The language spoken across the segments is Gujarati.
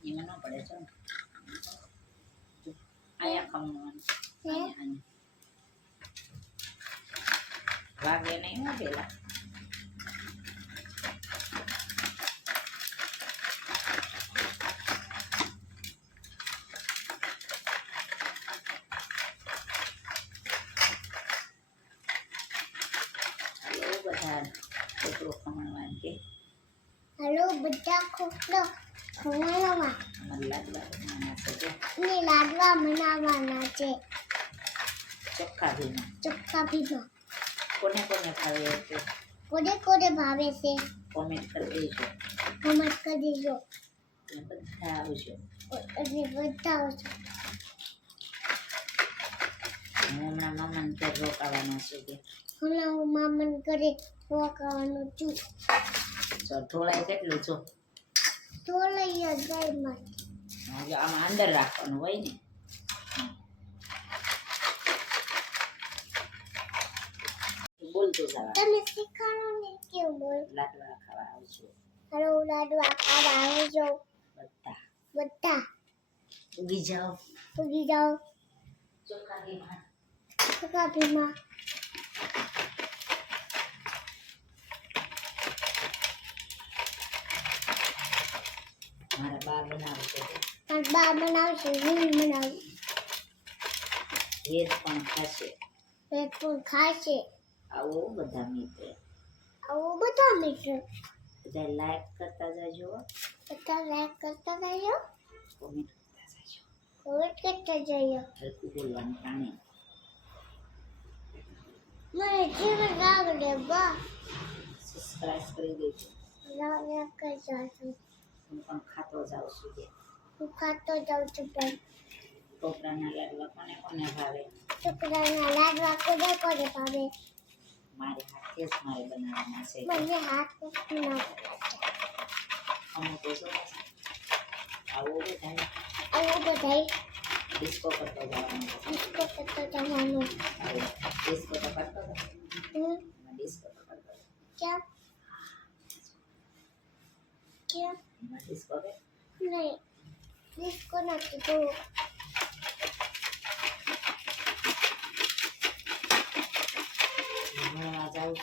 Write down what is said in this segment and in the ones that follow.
એમાં ન પડે છે અહીંયા ખમવાનું વાગે નહીં હો પેલા છોકરો ખમણવા કે હલો બધા છોકરો ખમણવા લાડવા બનાવવાના છે ને લાડવા બનાવવાના છે ચોખ્ખા ભીના કોને કોને ભાવે છે કોને ભાવે છે કોમેન્ટ કરી દેજો કોમેન્ટ કરી દેજો અને બધા આવજો અને બધા આવજો હું હમણાં મામાને ઘેર રોકાવાના છે કે હમણાં હું મામાને ઘરે રોકાવાનું છું જો ઢોળાય કેટલું જો તો લઈ જાય માં જો આમાં અંદર રાખવાનું હોય ને બોલતો જવા તમે શીખવાડો ને કેવું બોલ લાડવા ખાવા આવજો હલો લાડવા ખાવા આવજો બધા ઉગી જાઓ ચોખ્ખા ઘીમાં મારા બા બનાવશે બા બનાવશે હું બનાવું વેદ પણ ખાશે આવો બધા મિત્ર બધા લાઈક કરતા જજો કોમેન્ટ કરતા જજો હલકું બોલવાનું પ્રાણી મને જીવન આવડે બા સબસ્ક્રાઇબ કરી દેજો હું હું પણ ખાતો જાઉં છું કે ખાતો જાઉં છું પણ છોકરાના લાડવા કોને ભાવે છોકરાના લાડવા કોને ભાવે મારે હાથે જ મારે બનાવવાના છે મને હાથ ના અમુક તો આવો બધા ડિસ્કો કરતો જવાનું ડિસ્કો ડિસ્કો તો કરતો ડિસ્કો તો કરતો ક્યાં ડિસ્કો કે નહીં ડિસ્કો નથી તો ભણવા જાઉં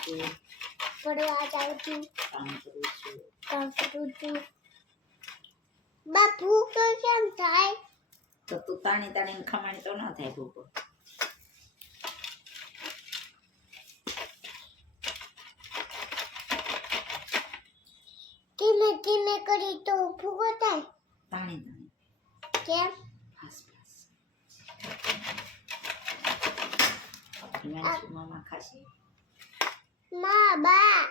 છું કામ કરું છું બા ભૂખ કેમ થાય તો તું તાણીને ખમાણી તો ન થાય ભૂકો ધીમે કરી તો ભૂખો થાય તાણી કેમ ફાસ મામા ખાશે બા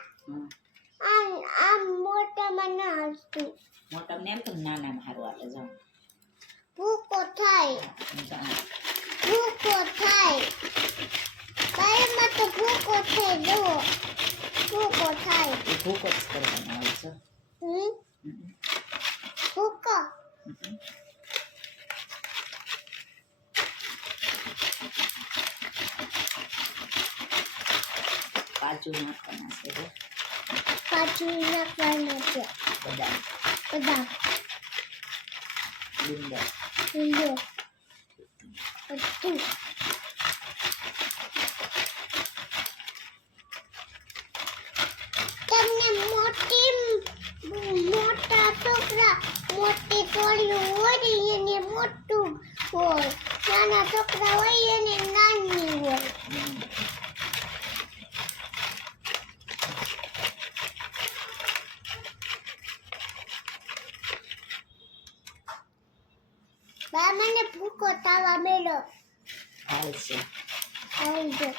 હા આમ મોટામાં ના હાલતું મોટા ને એમ તો નાના હારું આલે જાઉં ભૂખો થાય બાયમાં તો ભૂખો થાય જો ભૂખો થાય ભૂકો જ કરવાનો આવે છે ભૂખો કાજુ નાખવાના છે બદામ લીંબુ બધું તમને મોટા છોકરા મોટી ટોળીઓ હોય એને મોટું હોય નાના છોકરા હોય એને નાની હોય બા મને ભૂકો તાવા મેલો આવશે આવજો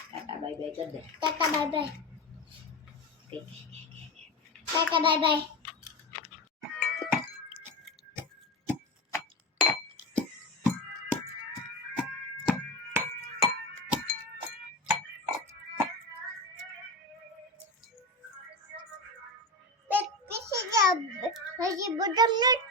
ટાટા બાય બાય કરી દે ટાટા બાય બાય હજી બદામ નથી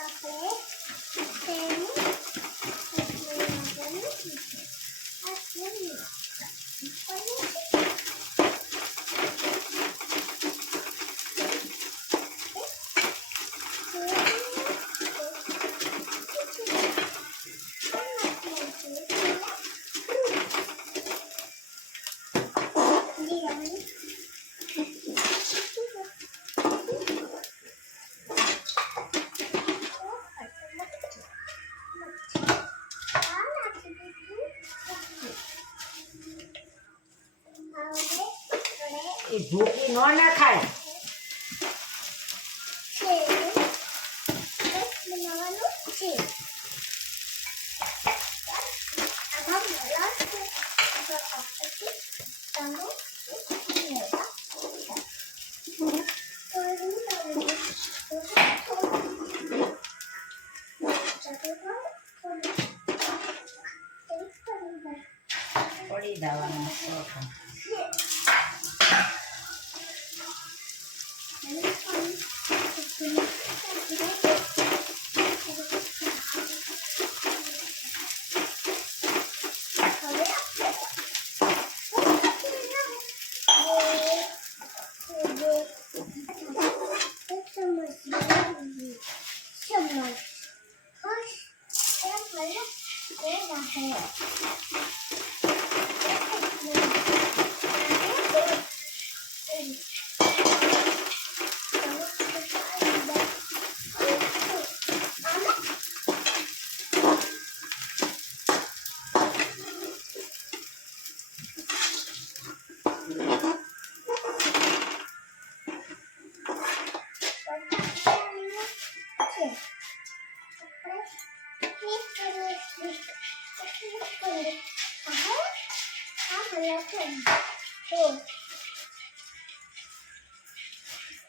આપણે તેનું એ ભૂકી ન નાખાય. બનાવવાનું છે. આમાં મોલા છે. પડી દેવાનો શોખ.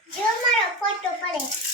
જો મારો ફોટો પડે